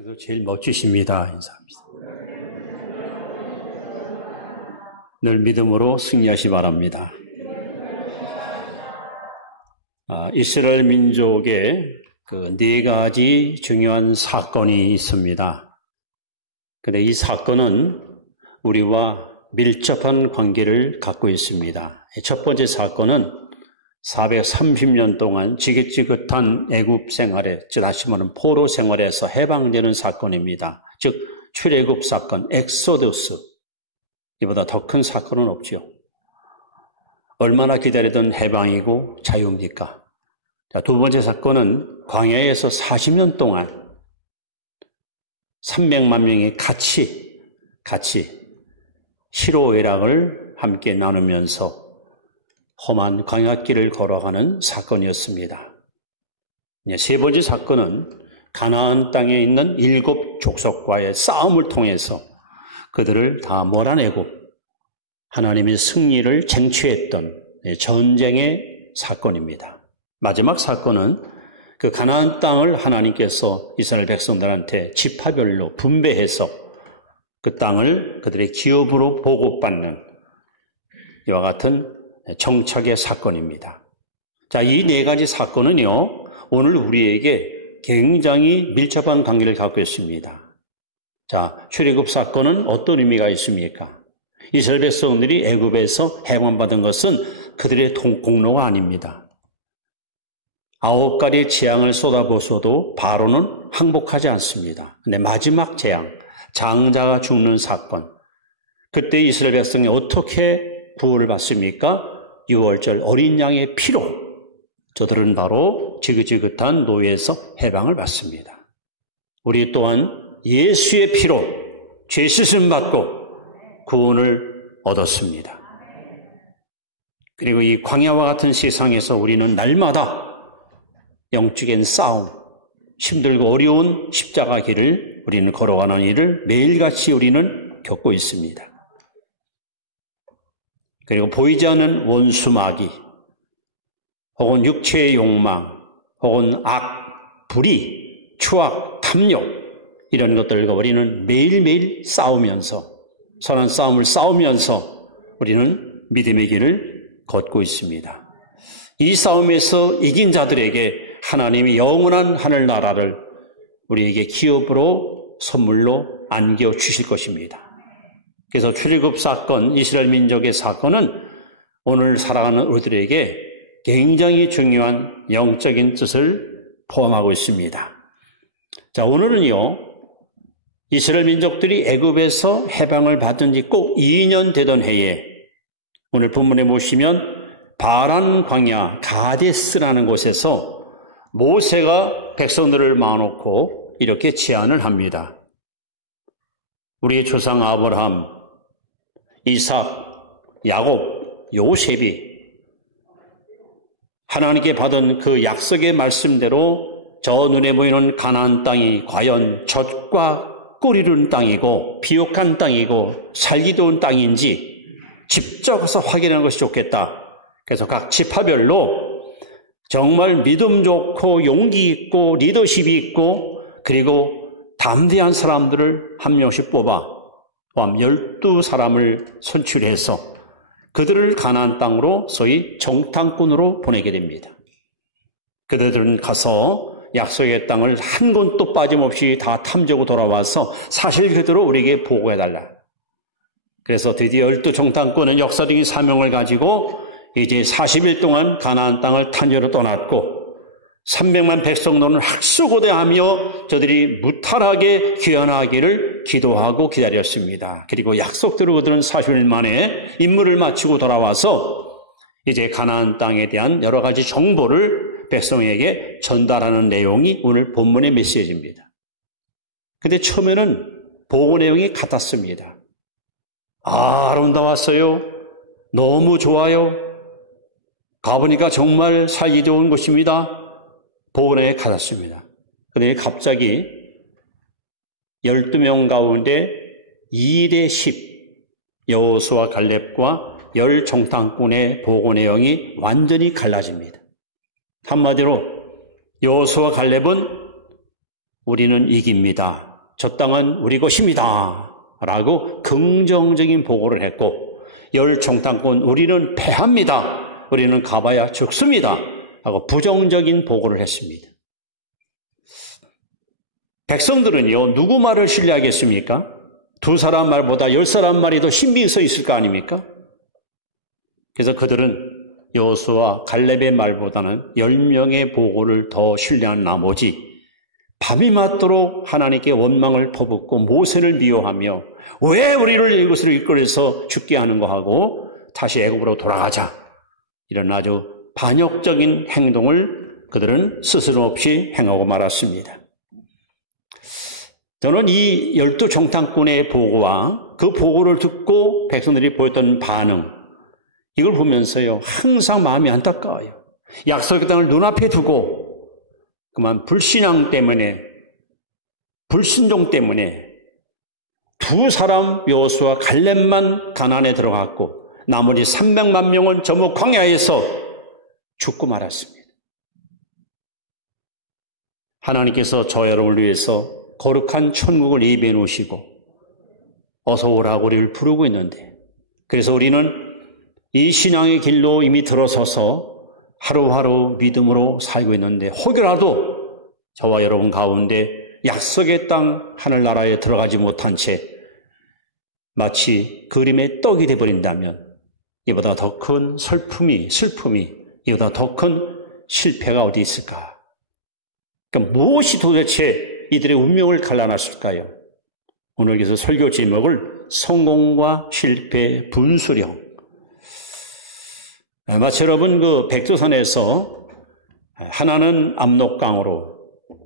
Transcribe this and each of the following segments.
그래서 제일 멋지십니다. 인사합니다. 늘 믿음으로 승리하시 바랍니다. 이스라엘 민족의 그 네 가지 중요한 사건이 있습니다. 그런데 이 사건은 우리와 밀접한 관계를 갖고 있습니다. 첫 번째 사건은 430년 동안 지긋지긋한 애굽 생활에, 다시 말하면 포로 생활에서 해방되는 사건입니다. 즉 출애굽 사건, 엑소더스. 이보다 더 큰 사건은 없죠. 얼마나 기다리던 해방이고 자유입니까? 자, 두 번째 사건은 광야에서 40년 동안 300만 명이 같이 희로애락을 함께 나누면서 험한 광야길을 걸어가는 사건이었습니다. 세 번째 사건은 가나안 땅에 있는 7 족속과의 싸움을 통해서 그들을 다 몰아내고 하나님의 승리를 쟁취했던 전쟁의 사건입니다. 마지막 사건은 그 가나안 땅을 하나님께서 이스라엘 백성들한테 지파별로 분배해서 그 땅을 그들의 기업으로 보급받는 이와 같은 정착의 사건입니다. 자, 이 네 가지 사건은요, 오늘 우리에게 굉장히 밀접한 관계를 갖고 있습니다. 자, 출애굽 사건은 어떤 의미가 있습니까? 이스라엘 백성들이 애굽에서 해방받은 것은 그들의 공로가 아닙니다. 9가지 재앙을 쏟아부어서도 바로는 항복하지 않습니다. 근데 마지막 재앙, 장자가 죽는 사건, 그때 이스라엘 백성이 어떻게 구원을 받습니까? 6월절 어린 양의 피로 저들은 바로 지긋지긋한 노예에서 해방을 받습니다. 우리 또한 예수의 피로 죄 씻음 받고 구원을 얻었습니다. 그리고 이 광야와 같은 세상에서 우리는 날마다 영적인 싸움, 힘들고 어려운 십자가 길을 우리는 걸어가는 일을 매일같이 우리는 겪고 있습니다. 그리고 보이지 않는 원수 마귀, 혹은 육체의 욕망, 혹은 악, 불의, 추악, 탐욕 이런 것들과 우리는 매일매일 싸우면서 선한 싸움을 싸우면서 우리는 믿음의 길을 걷고 있습니다. 이 싸움에서 이긴 자들에게 하나님이 영원한 하늘나라를 우리에게 기업으로 선물로 안겨 주실 것입니다. 그래서 출애굽 사건, 이스라엘 민족의 사건은 오늘 살아가는 우리들에게 굉장히 중요한 영적인 뜻을 포함하고 있습니다. 자, 오늘은요, 이스라엘 민족들이 애굽에서 해방을 받은 지 꼭 2년 되던 해에 오늘 본문에 보시면 바란 광야 가데스라는 곳에서 모세가 백성들을 모아놓고 이렇게 제안을 합니다. 우리의 조상 아브라함, 이삭, 야곱, 요셉이 하나님께 받은 그 약속의 말씀대로 저 눈에 보이는 가나안 땅이 과연 젖과 꿀 이루는 땅이고 비옥한 땅이고 살기 좋은 땅인지 직접 가서 확인하는 것이 좋겠다. 그래서 각 지파별로 정말 믿음 좋고 용기 있고 리더십이 있고 그리고 담대한 사람들을 한 명씩 뽑아 포함 12사람을 선출해서 그들을 가나안 땅으로 소위 정탐꾼으로 보내게 됩니다. 그들은 가서 약속의 땅을 한 곳도 빠짐없이 다 탐지하고 돌아와서 사실 그대로 우리에게 보고해달라. 그래서 드디어 12정탐꾼은 역사적인 사명을 가지고 이제 40일 동안 가나안 땅을 탐지하러 떠났고 300만 백성들은 학수고대하며 저들이 무탈하게 귀환하기를 기도하고 기다렸습니다. 그리고 약속대로 그들은 40일 만에 임무를 마치고 돌아와서 이제 가나안 땅에 대한 여러 가지 정보를 백성에게 전달하는 내용이 오늘 본문의 메시지입니다. 근데 처음에는 보고 내용이 같았습니다. 아름다웠어요. 너무 좋아요. 가보니까 정말 살기 좋은 곳입니다. 보고 내용이 같았습니다. 그런데 갑자기 12명 가운데 2대 10 여호수아 갈렙과 10 정탐꾼의 보고 내용이 완전히 갈라집니다. 한마디로 여호수아 갈렙은 우리는 이깁니다. 저 땅은 우리 것입니다. 라고 긍정적인 보고를 했고, 열 정탐꾼 우리는 패합니다. 우리는 가봐야 죽습니다. 하고 부정적인 보고를 했습니다. 백성들은요, 누구 말을 신뢰하겠습니까? 2사람 말보다 10사람 말이 더 신빙 써 있을 거 아닙니까? 그래서 그들은 여호수아 갈렙의 말보다는 10명의 보고를 더 신뢰한 나머지 밤이 맞도록 하나님께 원망을 퍼붓고 모세를 미워하며 왜 우리를 이곳으로 이끌어서 죽게 하는 거 하고 다시 애굽으로 돌아가자. 이런 아주 반역적인 행동을 그들은 스스럼 없이 행하고 말았습니다. 저는 이 12 정탐꾼의 보고와 그 보고를 듣고 백성들이 보였던 반응, 이걸 보면서요, 항상 마음이 안타까워요. 약속의 땅을 눈앞에 두고 그만 불신앙 때문에, 불순종 때문에 2사람 여호수아 갈렙만 가나안에 들어갔고 나머지 300만 명은 전부 광야에서 죽고 말았습니다. 하나님께서 저 여러분을 위해서 거룩한 천국을 예비해 놓으시고 어서 오라고 우리를 부르고 있는데, 그래서 우리는 이 신앙의 길로 이미 들어서서 하루하루 믿음으로 살고 있는데, 혹여라도 저와 여러분 가운데 약속의 땅 하늘나라에 들어가지 못한 채 마치 그림의 떡이 되어버린다면 이보다 더 큰 슬픔이, 이보다 더 큰 실패가 어디 있을까? 그러니까 무엇이 도대체 이들의 운명을 갈라놨을까요? 오늘 그래서 설교 제목을 성공과 실패의 분수령. 마치 여러분 그 백두산에서 하나는 압록강으로,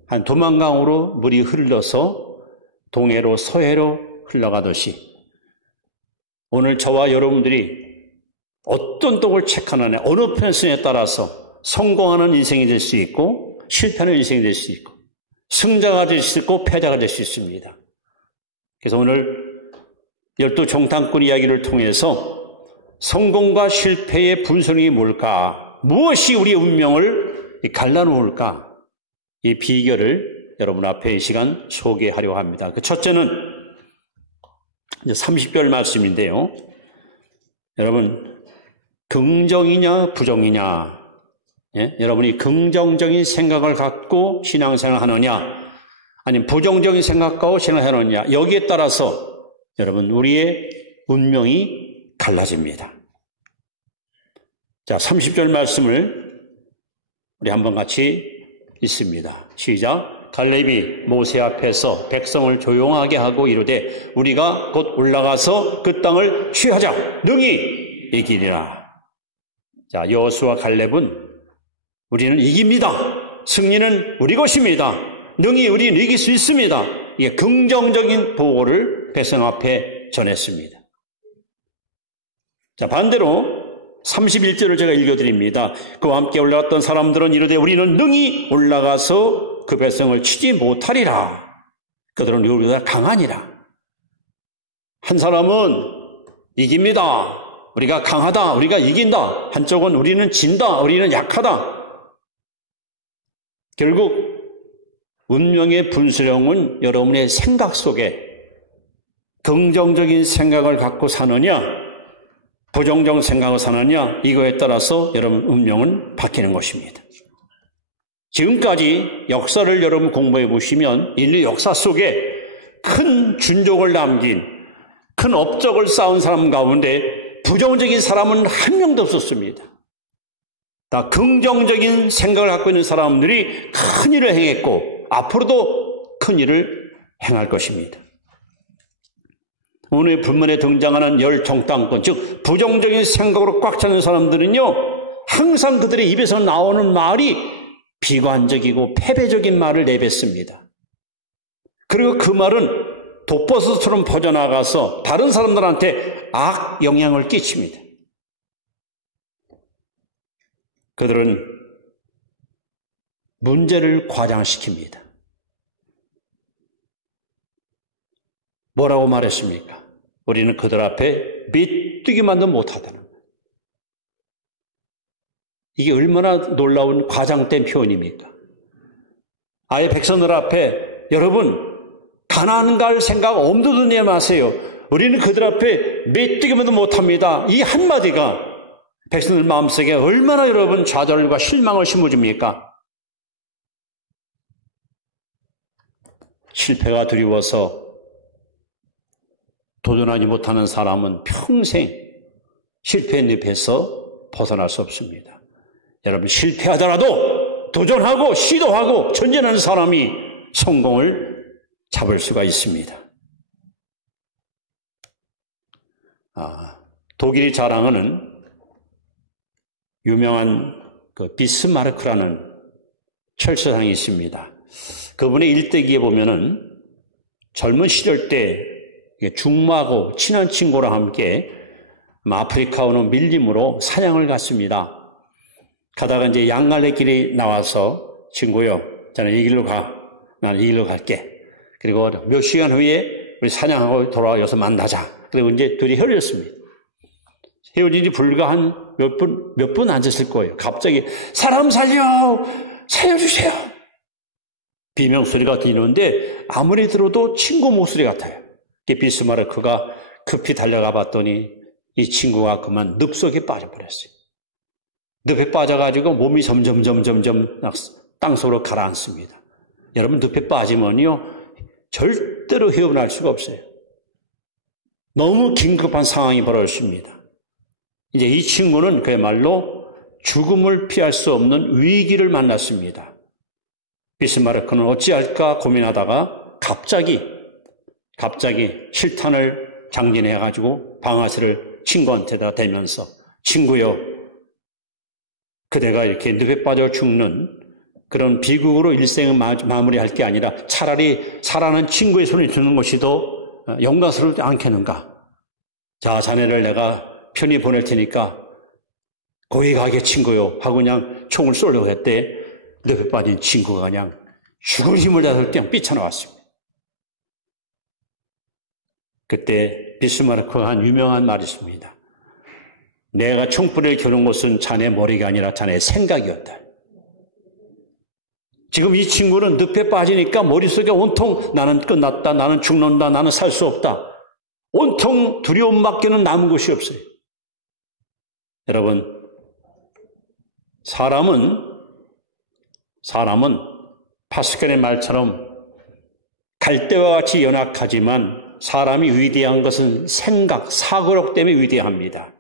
한 두만강으로 물이 흘러서 동해로 서해로 흘러가듯이 오늘 저와 여러분들이 어떤 떡을 택하느냐, 어느 편성에 따라서 성공하는 인생이 될 수 있고 실패하는 인생이 될 수 있고 승자가 될 수 있고 패자가 될 수 있습니다. 그래서 오늘 12 정탐꾼 이야기를 통해서 성공과 실패의 분수령이 뭘까? 무엇이 우리의 운명을 갈라놓을까? 이 비결을 여러분 앞에 이 시간 소개하려고 합니다. 그 첫째는 30절 말씀인데요. 여러분, 긍정이냐 부정이냐, 예? 여러분이 긍정적인 생각을 갖고 신앙생활을 하느냐 아니면 부정적인 생각하고 신앙생활을 하느냐, 여기에 따라서 여러분 우리의 운명이 갈라집니다. 자, 30절 말씀을 우리 한번 같이 읽습니다. 시작. 갈렙이 모세 앞에서 백성을 조용하게 하고 이르되 우리가 곧 올라가서 그 땅을 취하자. 능히 이기리라. 자, 여호수아 갈렙은 우리는 이깁니다. 승리는 우리 것입니다. 능히 우리는 이길 수 있습니다. 이게 긍정적인 보고를 백성 앞에 전했습니다. 자, 반대로 31절을 제가 읽어드립니다. 그와 함께 올라갔던 사람들은 이르되 우리는 능히 올라가서 그 백성을 치지 못하리라. 그들은 우리보다 강하니라. 한 사람은 이깁니다. 우리가 강하다. 우리가 이긴다. 한쪽은 우리는 진다. 우리는 약하다. 결국 운명의 분수령은 여러분의 생각 속에 긍정적인 생각을 갖고 사느냐 부정적 생각을 사느냐, 이거에 따라서 여러분 운명은 바뀌는 것입니다. 지금까지 역사를 여러분 공부해 보시면 인류 역사 속에 큰 준족을 남긴, 큰 업적을 쌓은 사람 가운데 부정적인 사람은 한 명도 없었습니다. 다 긍정적인 생각을 갖고 있는 사람들이 큰 일을 행했고 앞으로도 큰 일을 행할 것입니다. 오늘 본문에 등장하는 열 정탐꾼, 즉 부정적인 생각으로 꽉 차는 사람들은요, 항상 그들의 입에서 나오는 말이 비관적이고 패배적인 말을 내뱉습니다. 그리고 그 말은 독버섯처럼 퍼져나가서 다른 사람들한테 악 영향을 끼칩니다. 그들은 문제를 과장시킵니다. 뭐라고 말했습니까? 우리는 그들 앞에 메뚜기만도 못하다는 거예요. 이게 얼마나 놀라운 과장된 표현입니까? 아예 백성들 앞에 여러분 가나안 갈 생각 엄두도 내지 마세요. 우리는 그들 앞에 메뚜기만도 못합니다. 이 한마디가 백성들 마음속에 얼마나 여러분 좌절과 실망을 심어줍니까? 실패가 두려워서 도전하지 못하는 사람은 평생 실패의 늪에서 벗어날 수 없습니다. 여러분, 실패하더라도 도전하고 시도하고 전진하는 사람이 성공을 잡을 수가 있습니다. 독일이 자랑하는 유명한 비스마르크라는 철사상이 있습니다. 그분의 일대기에 보면은 젊은 시절 때 중마고 친한 친구랑 함께 아프리카 오는 밀림으로 사냥을 갔습니다. 가다가 이제 양갈래길이 나와서 친구요, 저는 이 길로 가. 나는 이 길로 갈게. 그리고 몇 시간 후에 우리 사냥하고 돌아와서 만나자. 그리고 이제 둘이 헤어졌습니다. 헤어진 지 불과 한 몇 분 앉았을 거예요. 갑자기 사람 살려주세요. 비명소리가 들리는데 아무리 들어도 친구 목소리 같아요. 비스마르크가 급히 달려가 봤더니 이 친구가 그만 늪 속에 빠져버렸어요. 늪에 빠져가지고 몸이 점점 땅속으로 가라앉습니다. 여러분, 늪에 빠지면요 절대로 헤어날 수가 없어요. 너무 긴급한 상황이 벌어졌습니다. 이제 이 친구는 그야말로 죽음을 피할 수 없는 위기를 만났습니다. 비스마르크는 어찌할까 고민하다가 갑자기 실탄을 장진해가지고 방아쇠를 친구한테다 대면서, 친구요, 그대가 이렇게 늪에 빠져 죽는 그런 비극으로 일생을 마무리할 게 아니라 차라리 살아난 친구의 손에 주는 것이 더 영광스럽지 않겠는가? 자, 자네를 내가 편히 보낼 테니까 거기 가게 친구요 하고 그냥 총을 쏘려고 했대. 늪에 빠진 친구가 그냥 죽을 힘을 다해서 그냥 삐쳐나왔습니다. 그때 비스마르크가 한 유명한 말이 있습니다. 내가 총불을 겨눈 것은 자네 머리가 아니라 자네 생각이었다. 지금 이 친구는 늪에 빠지니까 머릿속에 온통 나는 끝났다, 나는 죽는다, 나는 살 수 없다. 온통 두려움밖에는 남은 것이 없어요. 여러분, 사람은 파스칼의 말처럼 갈대와 같이 연약하지만 사람이 위대한 것은 사고력 때문에 위대합니다.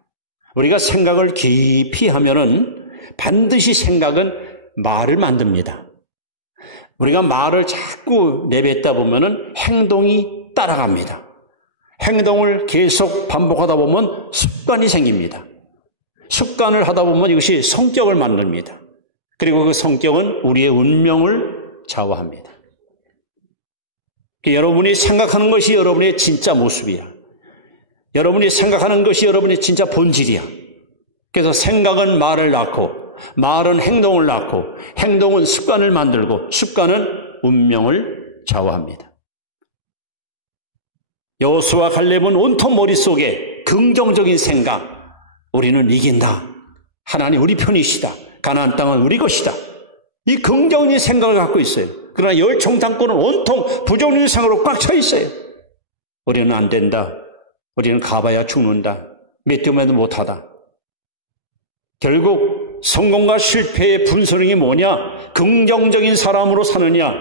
우리가 생각을 깊이 하면은 반드시 생각은 말을 만듭니다. 우리가 말을 자꾸 내뱉다 보면은 행동이 따라갑니다. 행동을 계속 반복하다 보면 습관이 생깁니다. 습관을 하다 보면 이것이 성격을 만듭니다. 그리고 그 성격은 우리의 운명을 좌우합니다. 여러분이 생각하는 것이 여러분의 진짜 모습이야. 여러분이 생각하는 것이 여러분의 진짜 본질이야. 그래서 생각은 말을 낳고, 말은 행동을 낳고, 행동은 습관을 만들고, 습관은 운명을 좌우합니다. 여호수아와 갈렙은 온통 머릿속에 긍정적인 생각, 우리는 이긴다. 하나님 우리 편이시다. 가나안 땅은 우리 것이다. 이 긍정적인 생각을 갖고 있어요. 그러나 열총탄권은 온통 부정적인 생각으로 꽉 차 있어요. 우리는 안 된다. 우리는 가봐야 죽는다. 메뚜기만도 못하다. 결국 성공과 실패의 분수령이 뭐냐? 긍정적인 사람으로 사느냐?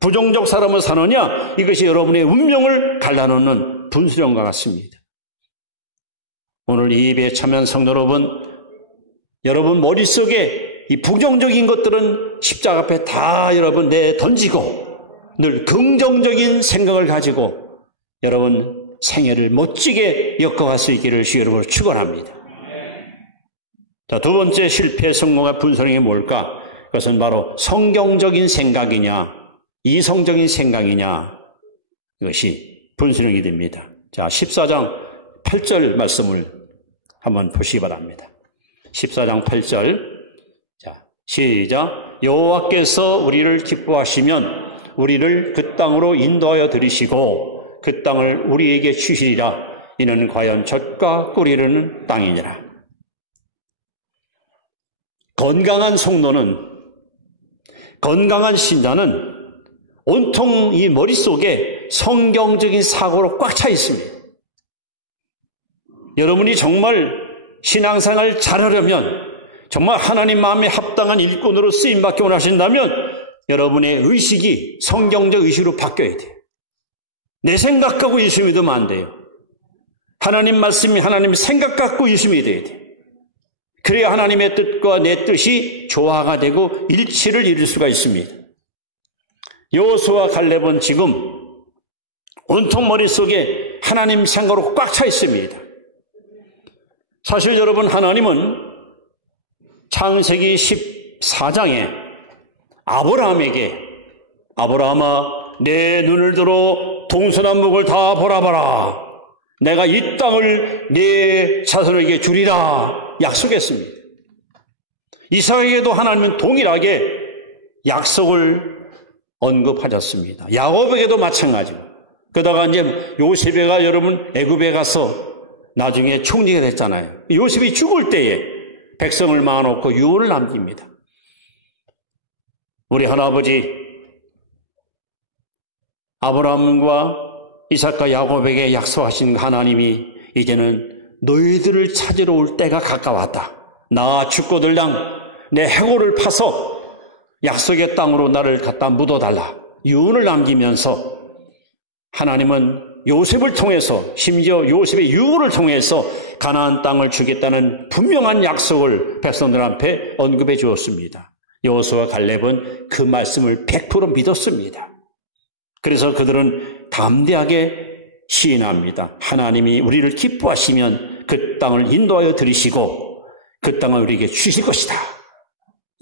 부정적 사람으로 사느냐? 이것이 여러분의 운명을 갈라놓는 분수령과 같습니다. 오늘 이 예배에 참여한 성도 여러분 머릿속에 이 부정적인 것들은 십자가 앞에 다 여러분 내던지고 늘 긍정적인 생각을 가지고 여러분 생애를 멋지게 엮어갈 수 있기를 주 여러분을 축원합니다. 자, 두 번째 실패 성공의 분수령이 뭘까? 그것은 바로 성경적인 생각이냐 이성적인 생각이냐, 이것이 분수령이 됩니다. 자, 14장 8절 말씀을 한번 보시기 바랍니다. 14장 8절. 자, 시작. 여호와께서 우리를 기뻐하시면 우리를 그 땅으로 인도하여 들이시고 그 땅을 우리에게 주시리라. 이는 과연 젖과 꿀이 흐르는 땅이니라. 건강한 성도는, 건강한 신자는 온통 이 머릿속에 성경적인 사고로 꽉 차 있습니다. 여러분이 정말 신앙생활 잘하려면, 정말 하나님 마음에 합당한 일꾼으로 쓰임받기 원하신다면 여러분의 의식이 성경적 의식으로 바뀌어야 돼요. 내 생각 갖고 예수 믿으면 안 돼요. 하나님 말씀이 하나님의 생각 갖고 예수 믿어야 돼요. 그래야 하나님의 뜻과 내 뜻이 조화가 되고 일치를 이룰 수가 있습니다. 여호수아와 갈렙은 지금 온통 머릿속에 하나님 생각으로 꽉 차 있습니다. 사실 여러분, 하나님은 창세기 14장에 아브라함에게 아브라함아 내 눈을 들어 동서남북을 다 보라봐라. 내가 이 땅을 네 자손에게 주리라 약속했습니다. 이삭에게도 하나님은 동일하게 약속을 언급하셨습니다. 야곱에게도 마찬가지고. 그러다가 이제 요셉이가 여러분 애굽에 가서 나중에 총리가 됐잖아요. 요셉이 죽을 때에 백성을 막아놓고 유언을 남깁니다. 우리 할아버지 아브라함과 이삭과 야곱에게 약속하신 하나님이 이제는 너희들을 찾으러 올 때가 가까웠다. 나 죽고들 당 내 해골을 파서 약속의 땅으로 나를 갖다 묻어달라. 유언을 남기면서 하나님은 요셉을 통해서, 심지어 요셉의 유언을 통해서 가나안 땅을 주겠다는 분명한 약속을 백성들 앞에 언급해 주었습니다. 여호수아와 갈렙은 그 말씀을 100% 믿었습니다. 그래서 그들은 담대하게 시인합니다. 하나님이 우리를 기뻐하시면 그 땅을 인도하여 들이시고 그 땅을 우리에게 주실 것이다.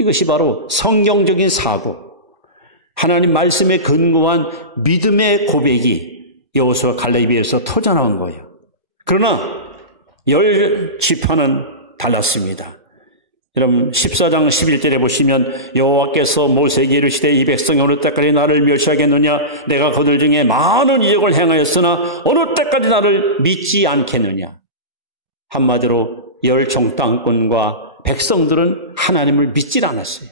이것이 바로 성경적인 사고, 하나님 말씀에 근거한 믿음의 고백이 여호수아 갈렙에서 터져나온 거예요. 그러나 10지파는 달랐습니다. 여러분 14장 11절에 보시면 여호와께서 모세에게 이르시되 이 백성이 어느 때까지 나를 멸시하겠느냐? 내가 그들 중에 많은 이적을 행하였으나 어느 때까지 나를 믿지 않겠느냐? 한마디로 열 정탐꾼과 백성들은 하나님을 믿질 않았어요.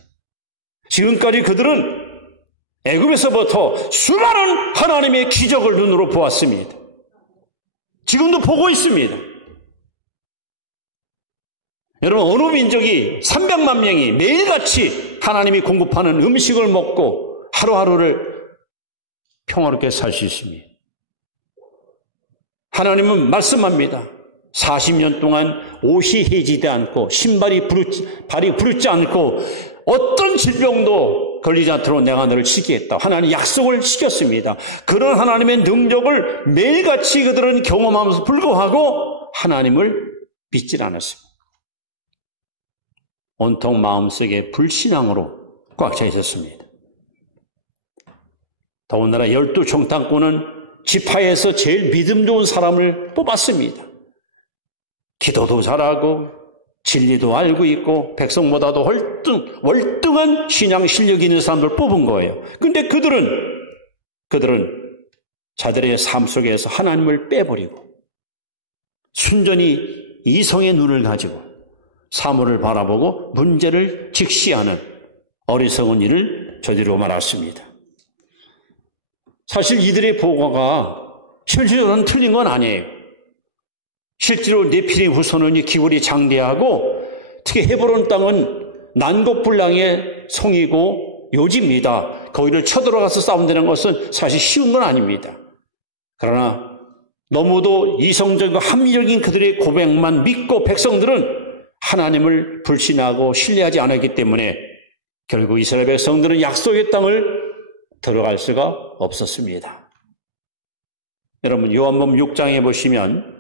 지금까지 그들은 애굽에서부터 수많은 하나님의 기적을 눈으로 보았습니다. 지금도 보고 있습니다. 여러분, 어느 민족이 300만 명이 매일같이 하나님이 공급하는 음식을 먹고 하루하루를 평화롭게 살 수 있습니다. 하나님은 말씀합니다. 40년 동안 옷이 해지지 않고 발이 부르지 않고 어떤 질병도 걸리지 않도록 내가 너를 지키겠다. 하나님 약속을 시켰습니다. 그런 하나님의 능력을 매일같이 그들은 경험하면서 불구하고 하나님을 믿질 않았습니다. 온통 마음속에 불신앙으로 꽉 차 있었습니다. 더군다나 12 정탐꾼은 지파에서 제일 믿음 좋은 사람을 뽑았습니다. 기도도 잘하고 진리도 알고 있고 백성보다도 월등한 신앙 실력이 있는 사람들 뽑은 거예요. 그런데 그들은 자들의 삶 속에서 하나님을 빼버리고 순전히 이성의 눈을 가지고 사물을 바라보고 문제를 직시하는 어리석은 일을 저지르고 말았습니다. 사실 이들의 보고가 실질적으로는 틀린 건 아니에요. 실제로 네피림 후손은 기울이 장대하고 특히 헤브론 땅은 난곡불량의 성이고 요지입니다. 거기를 쳐들어가서 싸운다는 것은 사실 쉬운 건 아닙니다. 그러나 너무도 이성적이고 합리적인 그들의 고백만 믿고 백성들은 하나님을 불신하고 신뢰하지 않았기 때문에 결국 이스라엘 백성들은 약속의 땅을 들어갈 수가 없었습니다. 여러분 요한복음 6장에 보시면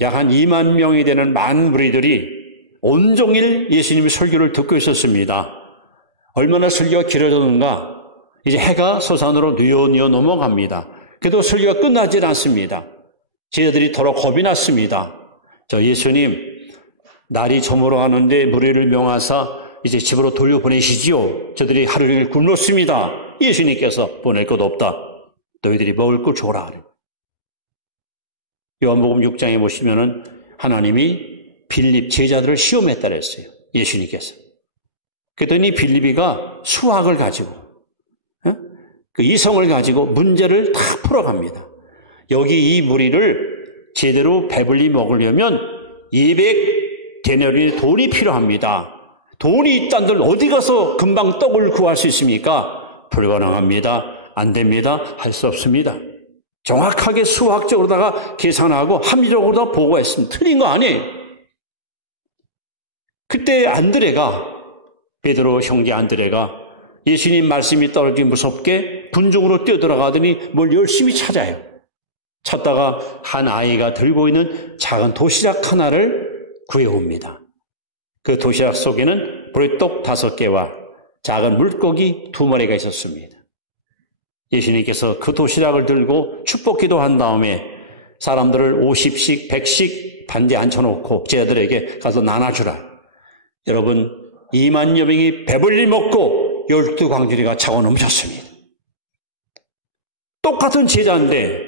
약 한 2만 명이 되는 많은 무리들이 온종일 예수님의 설교를 듣고 있었습니다. 얼마나 설교가 길어졌는가? 이제 해가 서산으로 뉘어뉘어 넘어갑니다. 그래도 설교가 끝나질 않습니다. 저희들이 더러 겁이 났습니다. 저 예수님 날이 저물어가는데 무리를 명하사 이제 집으로 돌려보내시지요. 저들이 하루 종일 굶었습니다. 예수님께서 보낼 것 없다. 너희들이 먹을 걸 줘라. 요한복음 6장에 보시면은 하나님이 빌립 제자들을 시험했다 그랬어요. 예수님께서. 그랬더니 빌립이가 수학을 가지고 그 이성을 가지고 문제를 다 풀어갑니다. 여기 이 무리를 제대로 배불리 먹으려면 200데나리온의 돈이 필요합니다. 돈이 있단들 어디 가서 금방 떡을 구할 수 있습니까? 불가능합니다. 안 됩니다. 할 수 없습니다. 정확하게 수학적으로다가 계산하고 합리적으로 보고했으면 틀린 거 아니에요. 그때 안드레가, 베드로 형제 안드레가 예수님 말씀이 떨어지기 무섭게 군중으로 뛰어들어가더니 뭘 열심히 찾아요. 찾다가 한 아이가 들고 있는 작은 도시락 하나를 구해옵니다. 그 도시락 속에는 보리떡 5개와 작은 물고기 2마리가 있었습니다. 예수님께서 그 도시락을 들고 축복기도 한 다음에 사람들을 50씩 100씩 반대 앉혀놓고 제자들에게 가서 나눠주라. 여러분 2만여 명이 배불리 먹고 12광주리가 차고 넘쳤습니다. 똑같은 제자인데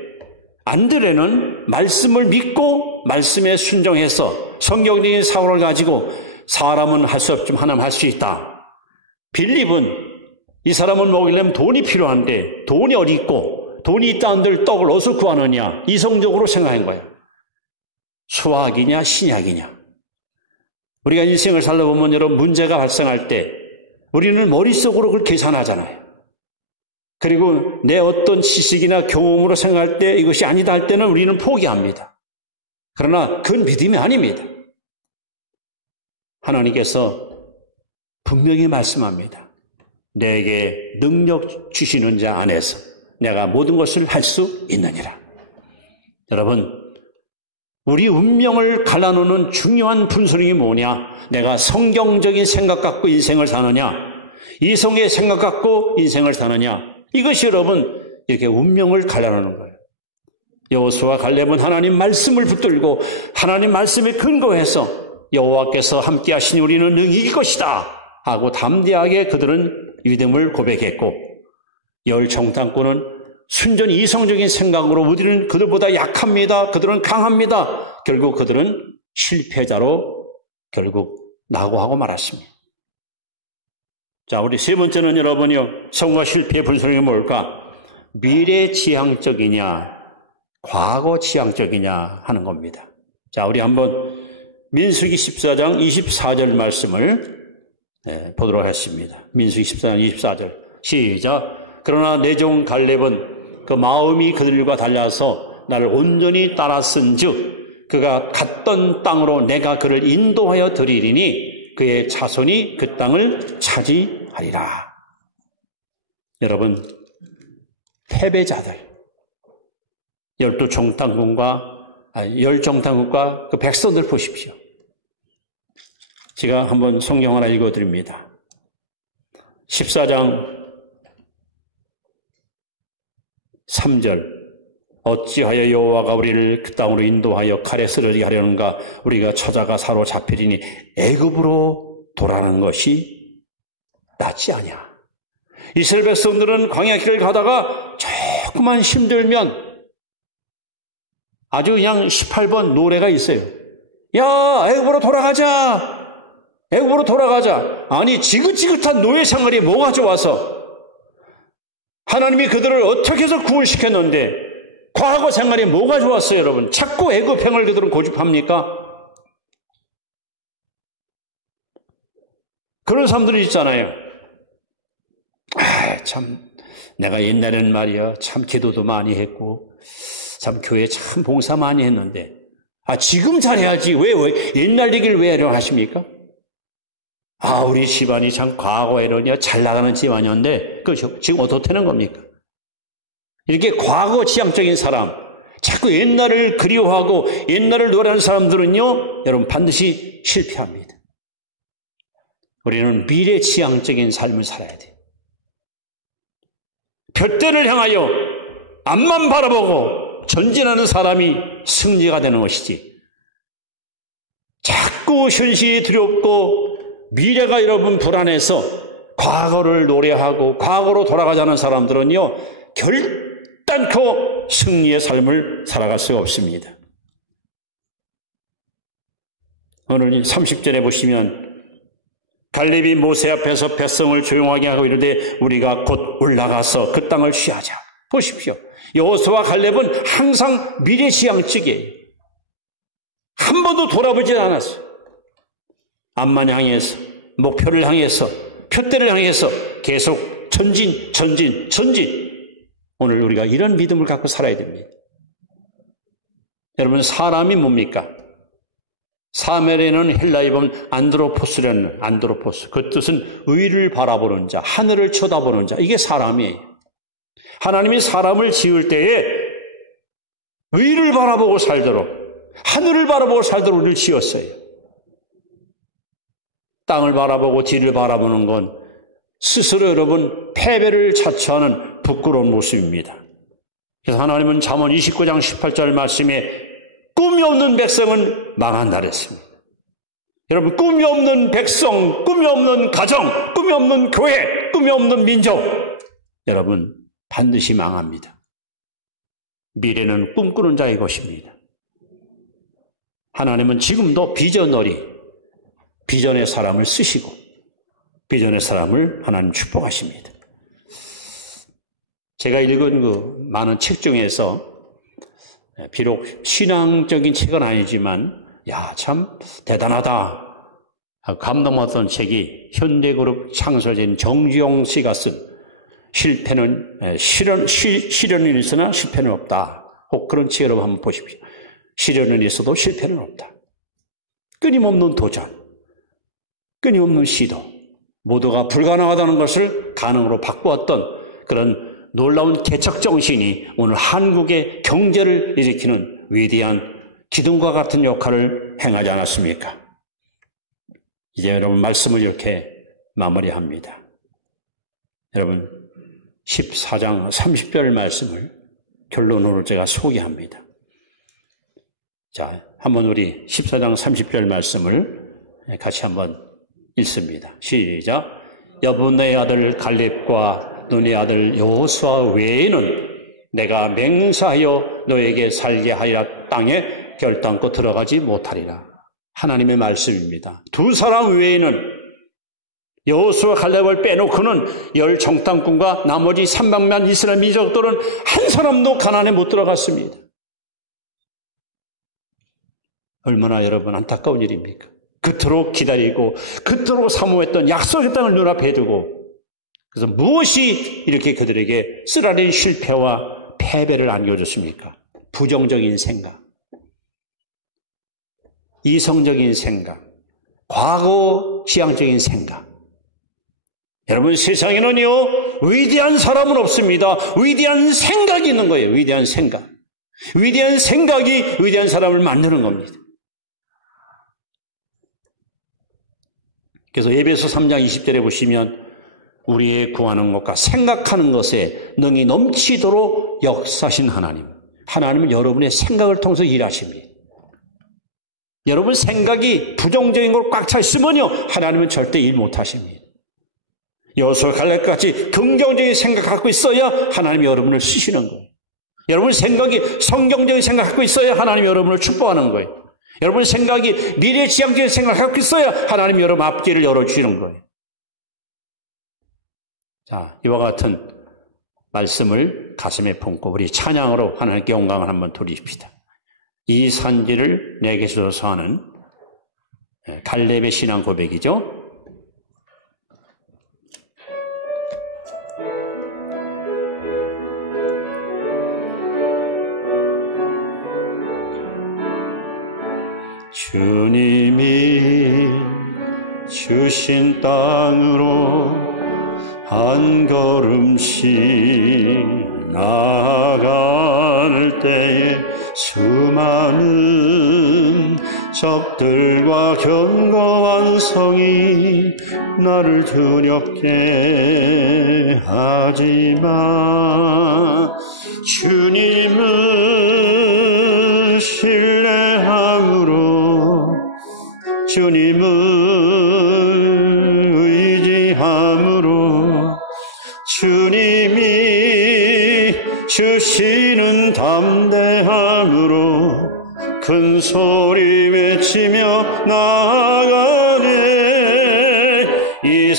안드레는 말씀을 믿고 말씀에 순종해서 성경적인 사고를 가지고 사람은 할 수 없지만 하나님 할 수 있다. 빌립은 이 사람을 먹이려면 돈이 필요한데 돈이 어디 있고 돈이 있다는들 떡을 어디서 구하느냐 이성적으로 생각한 거예요. 수학이냐 신약이냐. 우리가 인생을 살아보면 여러분 문제가 발생할 때 우리는 머릿속으로 그걸 계산하잖아요. 그리고 내 어떤 지식이나 경험으로 생각할 때 이것이 아니다 할 때는 우리는 포기합니다. 그러나 그건 믿음이 아닙니다. 하나님께서 분명히 말씀합니다. 내게 능력 주시는 자 안에서 내가 모든 것을 할 수 있느니라. 여러분, 우리 운명을 갈라놓는 중요한 분수령이 뭐냐? 내가 성경적인 생각 갖고 인생을 사느냐? 이성의 생각 갖고 인생을 사느냐? 이것이 여러분 이렇게 운명을 갈라놓는 거예요. 여호수아와 갈렙은 하나님 말씀을 붙들고 하나님 말씀에 근거해서 여호와께서 함께 하시니 우리는 능히 이길 것이다 하고 담대하게 그들은 믿음을 고백했고 열 정탐꾼은 순전히 이성적인 생각으로 우리는 그들보다 약합니다. 그들은 강합니다. 결국 그들은 실패자로 결국 낙오하고 말았습니다. 자, 우리 세 번째는 여러분이요. 성과 실패의 분수령이 뭘까? 미래지향적이냐 과거지향적이냐 하는 겁니다. 자, 우리 한번 민수기 14장 24절 말씀을 보도록 하겠습니다. 민수기 14장 24절 시작. 그러나 내 종 갈렙은 그 마음이 그들과 달라서 나를 온전히 따랐은즉 그가 갔던 땅으로 내가 그를 인도하여 드리리니 그의 자손이 그 땅을 차지하리라. 여러분, 패배자들, 12정탐꾼과 그 백성들 보십시오. 제가 한번 성경 하나 읽어드립니다. 14장 3절 어찌하여 여호와가 우리를 그 땅으로 인도하여 칼에 쓰러지게 하려는가? 우리가 찾아가 사로잡히리니 애굽으로 돌아가는 것이 낫지 아냐. 이스라엘 백성들은 광야 길을 가다가 조금만 힘들면 아주 그냥 18번 노래가 있어요. 야, 애굽으로 돌아가자. 애굽으로 돌아가자. 아니, 지긋지긋한 노예 생활이 뭐가 좋아서 하나님이 그들을 어떻게 해서 구원시켰는데 과거 생활이 뭐가 좋았어요, 여러분? 자꾸 애굽행을 그들은 고집합니까? 그런 사람들이 있잖아요. 참 내가 옛날에는 말이야 참 기도도 많이 했고 참 교회 참 봉사 많이 했는데 지금 잘해야지 왜 옛날 얘기를 왜 하려고 하십니까? 우리 집안이 참 과거에는요 잘 나가는 집안이었는데 그 지금 어떻다는 겁니까? 이렇게 과거 지향적인 사람, 자꾸 옛날을 그리워하고 옛날을 노래하는 사람들은요 여러분 반드시 실패합니다. 우리는 미래 지향적인 삶을 살아야 돼요. 둯대를 향하여 앞만 바라보고 전진하는 사람이 승리가 되는 것이지, 자꾸 현실이 두렵고 미래가 여러분 불안해서 과거를 노래하고 과거로 돌아가자는 사람들은요 결단코 승리의 삶을 살아갈 수가 없습니다. 오늘 30절에 보시면 갈렙이 모세 앞에서 백성을 조용하게 하고 이르되 우리가 곧 올라가서 그 땅을 취하자. 보십시오. 여호수아와 갈렙은 항상 미래지향적이에요. 한 번도 돌아보지 않았어요. 앞만 향해서, 목표를 향해서, 표대를 향해서 계속 전진. 오늘 우리가 이런 믿음을 갖고 살아야 됩니다. 여러분, 사람이 뭡니까? 사멜에는 헬라에 보면 안드로포스. 그 뜻은 의를 바라보는 자, 하늘을 쳐다보는 자. 이게 사람이에요. 하나님이 사람을 지을 때에 의를 바라보고 살도록, 하늘을 바라보고 살도록 우리를 지었어요. 땅을 바라보고 뒤를 바라보는 건 스스로 여러분 패배를 자처하는 부끄러운 모습입니다. 그래서 하나님은 잠언 29장 18절 말씀에 꿈이 없는 백성은 망한다 그랬습니다. 여러분, 꿈이 없는 백성, 꿈이 없는 가정, 꿈이 없는 교회, 꿈이 없는 민족, 여러분 반드시 망합니다. 미래는 꿈꾸는 자의 것입니다. 하나님은 지금도 비전의 사람을 쓰시고 비전의 사람을 하나님 축복하십니다. 제가 읽은 그 많은 책 중에서 비록 신앙적인 책은 아니지만 참 대단하다 감동받던 책이 현대그룹 창설자인 정주영 씨가 쓴 시련은 있으나 실패는 없다. 혹 그런 책 여러분 한번 보십시오. 시련은 있어도 실패는 없다. 끊임없는 도전, 끊임없는 시도, 모두가 불가능하다는 것을 가능으로 바꾸었던 그런 놀라운 개척 정신이 오늘 한국의 경제를 일으키는 위대한 기둥과 같은 역할을 행하지 않았습니까? 이제 여러분 말씀을 이렇게 마무리합니다. 여러분 14장 30절 말씀을 결론으로 제가 소개합니다. 자, 한번 우리 14장 30절 말씀을 같이 한번 읽습니다. 시작. 여분의 아들 갈렙과 너네 아들 여호수아 외에는 내가 맹세하여 너에게 살게 하리라 땅에 결단코 들어가지 못하리라. 하나님의 말씀입니다. 두 사람 외에는 여호수아 갈렙을 빼놓고는 열 정탐꾼과 나머지 300만 이스라엘 민족들은 한 사람도 가나안에 못 들어갔습니다. 얼마나 여러분 안타까운 일입니까? 그토록 기다리고 그토록 사모했던 약속의 땅을 눈앞에 두고 그래서 무엇이 이렇게 그들에게 쓰라린 실패와 패배를 안겨줬습니까? 부정적인 생각, 이성적인 생각, 과거 지향적인 생각. 여러분 세상에는요 위대한 사람은 없습니다. 위대한 생각이 있는 거예요. 위대한 생각. 위대한 생각이 위대한 사람을 만드는 겁니다. 그래서 에베소 3장 20절에 보시면 우리의 구하는 것과 생각하는 것에 능히 넘치도록 역사하신 하나님. 하나님은 여러분의 생각을 통해서 일하십니다. 여러분 생각이 부정적인 걸 꽉 차 있으면요 하나님은 절대 일 못하십니다. 여호수아 갈렙같이 긍정적인 생각 갖고 있어야 하나님이 여러분을 쓰시는 거예요. 여러분 생각이 성경적인 생각 갖고 있어야 하나님이 여러분을 축복하는 거예요. 여러분 생각이 미래지향적인 생각을 갖고 있어야 하나님이 여러분 앞길을 열어주시는 거예요. 자, 이와 같은 말씀을 가슴에 품고 우리 찬양으로 하나님께 영광을 한번 돌립시다. 이 산지를 내게 주소서 하는 갈렙의 신앙 고백이죠. 주님이 주신 땅으로 한 걸음씩 나아갈 때에 수많은 적들과 견고한 성이 나를 두렵게 하지만 주님을 신뢰함으로 주님을 의지함으로 주님이 주시는 담대함으로 큰 소리 외치며 나아가네.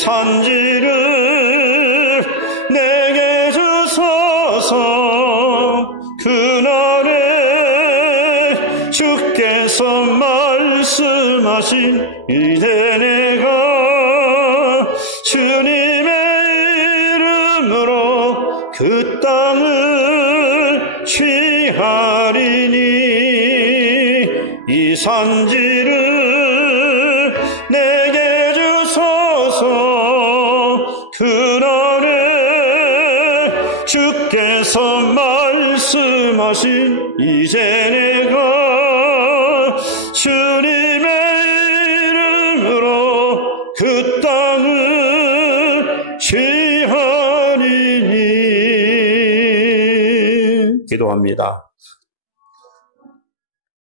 산지를 내게 주소서. 그날에 주께서 말씀하신 이제 내가 주님의 이름으로 그 땅을 취하리니 이 산지를 내게 주소서. 그날에 주께서 말씀하신 이제 내가 주님의 이름으로 그 땅을 취하리니. 기도합니다.